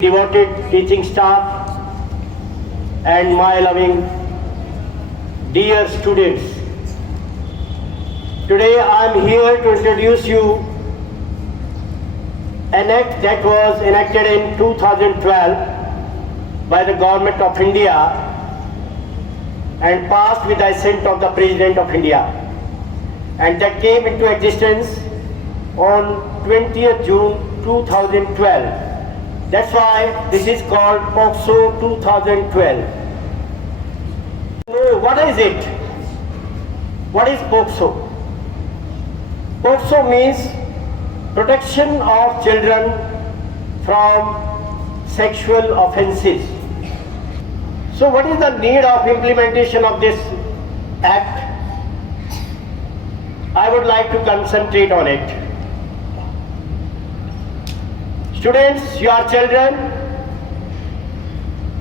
devoted teaching staff and my loving dear students. Today I am here to introduce you an act that was enacted in 2012 by the Government of India and passed with the assent of the President of India, and that came into existence on 20th June 2012. That's why this is called POCSO 2012. What is it? What is POCSO? POCSO means protection of children from sexual offences. So what is the need of implementation of this act? I would like to concentrate on it. Students, you are children,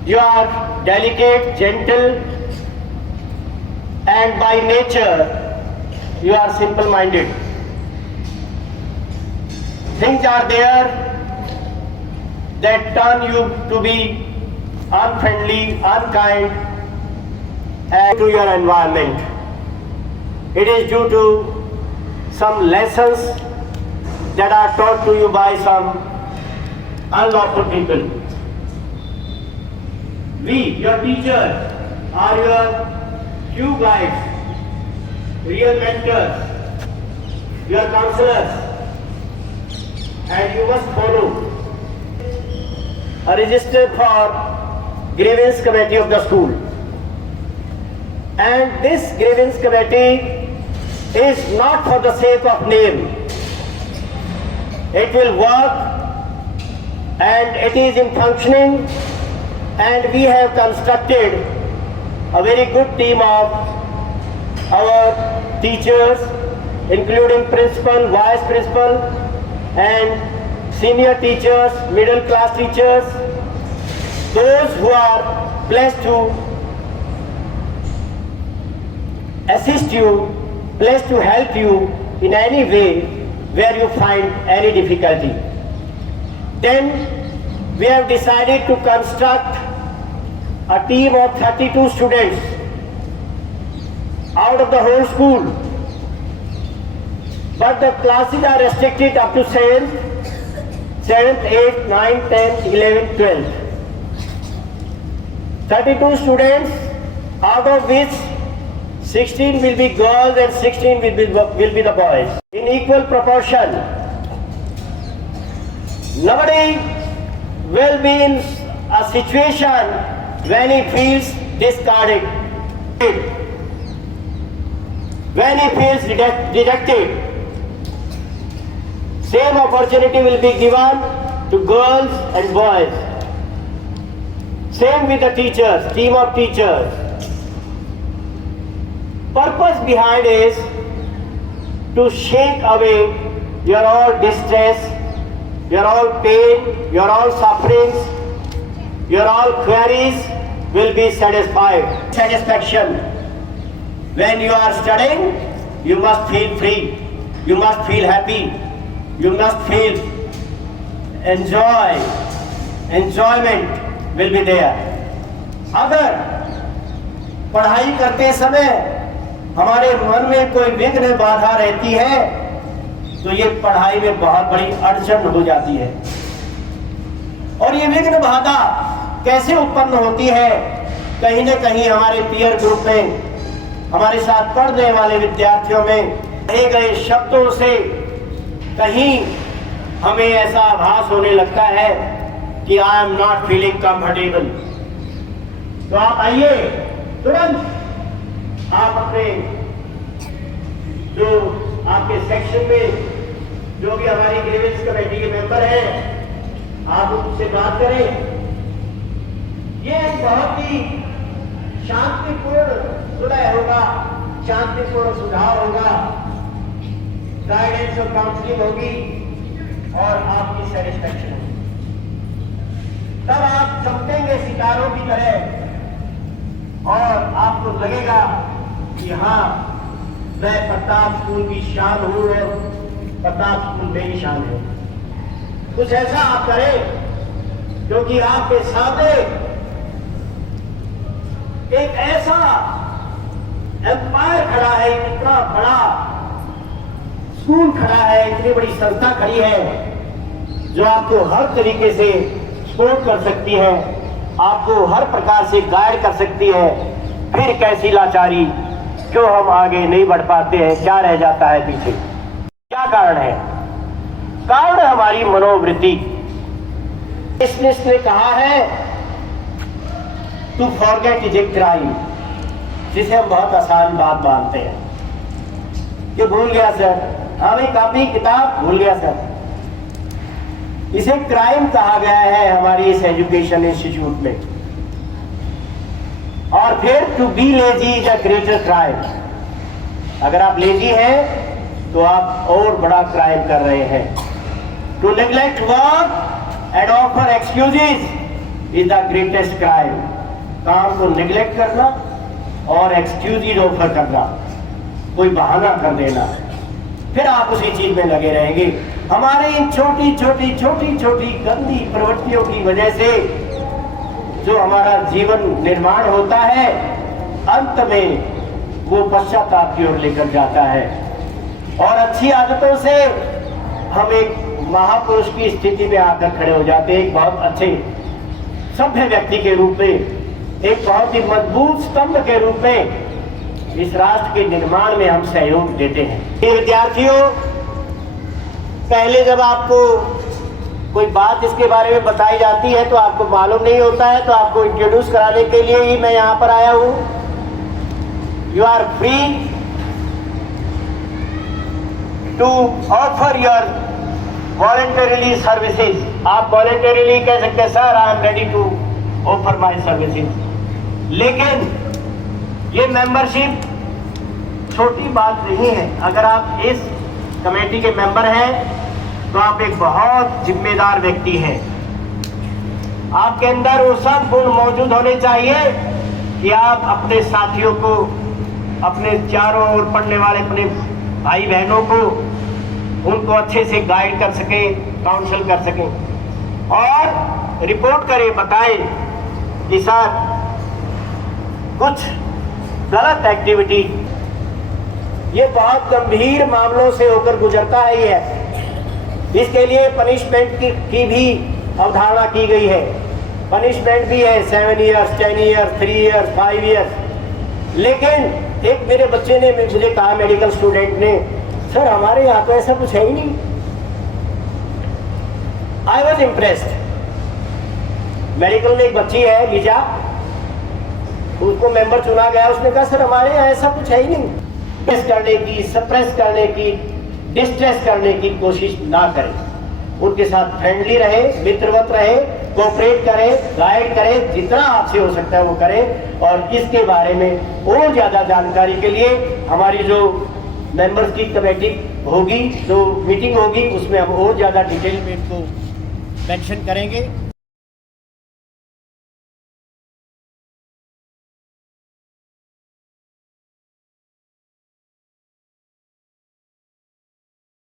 you are delicate, gentle, and by nature you are simple-minded. Things are there that turn you to be unfriendly, unkind, and to your environment. It is due to some lessons that are taught to you by some unlawful people. We, your teachers, are your true guides, real mentors, your counselors, and you must follow a register for grievance committee of the school. And this grievance committee is not for the sake of name. It will work and it is in functioning, and we have constructed a very good team of our teachers, including principal, vice principal, and senior teachers, middle class teachers, those who are blessed to assist you, blessed to help you in any way where you find any difficulty. Then we have decided to construct a team of 32 students out of the whole school. But the classes are restricted up to 7th, 8th, 9th, 10th, 11th, 12th. 32 students, out of which 16 will be girls and 16 will be the boys. In equal proportion. Nobody will be in a situation when he feels discarded, when he feels rejected. Same opportunity will be given to girls and boys. Same with the teachers, team of teachers. Purpose behind is to shake away your all distress, your all pain, your all sufferings, your all queries will be satisfied. Satisfaction. When you are studying, you must feel free, you must feel happy, you must feel enjoyment will be there. अगर पढ़ाई करते समय हमारे मन में कोई विघ्न बाधा रहती है तो ये पढ़ाई में बहुत बड़ी अड़चन हो जाती है। और ये विघ्न बाधा कैसे उत्पन्न होती है? कहीं न कहीं हमारे पीयर ग्रुप में, हमारे साथ पढ़ने वाले विद्यार्थियों में कहे गए शब्दों से कहीं हमें ऐसा आभास होने लगता है कि I am not feeling comfortable. तो आप आइए तुरंत आप अपने जो आपके सेक्शन में जो भी हमारी ग्रीवेंस कमेटी के मेंबर हैं, आप उनसे बात करें। ये बहुत ही शांतिपूर्ण सुलह होगा, शांतिपूर्ण सुझाव होगा, गाइडेंस और काउंसलिंग होगी और आपकी सेटिस्फैक्शन होगी। तब आप चमकेंगे सितारों की तरह और आपको लगेगा कि हाँ, मैं प्रताप स्कूल की शान हूँ और प्रताप स्कूल मेरी शान है। कुछ ऐसा आप करें क्योंकि आपके सामने एक ऐसा एम्पायर खड़ा है, इतना बड़ा स्कूल खड़ा है, इतनी बड़ी संस्था खड़ी है जो आपको हर तरीके से सपोर्ट कर सकती है, आपको हर प्रकार से गाइड कर सकती है। फिर कैसी लाचारी, क्यों हम आगे नहीं बढ़ पाते हैं, क्या रह जाता है पीछे? क्या कारण है? कारण हमारी मनोवृत्ति। स्मिथ ने कहा है to forget is a crime, जिसे हम बहुत आसान बात मानते हैं। ये भूल गया सर, हमें कापी किताब भूल गया सर, इसे क्राइम कहा गया है हमारी इस एजुकेशन इंस्टीट्यूट में। और फिर to be lazy is a greater crime. अगर आप लेजी हैं तो आप और बड़ा क्राइम कर रहे हैं। To neglect work and offer excuses is the greatest crime. काम को नेग्लेक्ट करना और एक्सक्यूजेज ऑफर करना, कोई बहाना कर देना, फिर आप उसी चीज में लगे रहेंगे। हमारे इन छोटी छोटी गंदी प्रवृत्तियों की वजह से जो हमारा जीवन निर्माण होता है, अंत में वो पश्चाताप की ओर लेकर जाता है। और अच्छी आदतों से हम एक महापुरुष की स्थिति में आकर खड़े हो जाते हैं, एक बहुत अच्छे सभ्य व्यक्ति के रूप में, एक बहुत ही मजबूत स्तंभ के रूप में इस राष्ट्र के निर्माण में हम सहयोग देते हैं। ये विद्यार्थियों, पहले जब आपको कोई बात इसके बारे में बताई जाती है तो आपको मालूम नहीं होता है, तो आपको इंट्रोड्यूस कराने के लिए ही मैं यहाँ पर आया हूँ। You are free to offer your voluntarily services. आप वॉलंटरीली कह सकते हैं sir I am ready to offer my services. लेकिन ये मेंबरशिप छोटी बात नहीं है। अगर आप इस कमेटी के मेंबर हैं तो आप एक बहुत जिम्मेदार व्यक्ति हैं। आपके अंदर वो सब गुण मौजूद होने चाहिए कि आप अपने साथियों को, अपने चारों ओर पढ़ने वाले अपने भाई बहनों को, उनको अच्छे से गाइड कर सकें, काउंसिल कर सकें और रिपोर्ट करें, बताएं कि सर कुछ गलत एक्टिविटी, ये बहुत गंभीर मामलों से होकर गुजरता है। ये इसके लिए पनिशमेंट की भी अवधारणा की गई है। पनिशमेंट भी है 7 ईयर्स, 10 ईयर्स, 3 ईयर्स, 5 ईयर्स। लेकिन एक मेरे बच्चे ने मुझे कहा, मेडिकल स्टूडेंट ने, सर हमारे यहाँ तो ऐसा कुछ है ही नहीं। I was impressed. मेडिकल में एक बच्ची है लीजा, उसको मेंबर चुना गया, उसने कहा सर हमारे यहाँ ऐसा कुछ है ही नहीं। करने की, सप्रेस करने की, डिस्ट्रेस करने की कोशिश ना करें। उनके साथ फ्रेंडली रहे, मित्रवत रहे, कोऑपरेट करें, गाइड करें, जितना आपसे हो सकता है वो करें। और इसके बारे में और ज़्यादा जानकारी के लिए हमारी जो मेंबर्स की कमेटी होगी, जो मीटिंग होगी, उसमें हम और ज़्यादा डिटेल में इसको मेंशन करेंगे।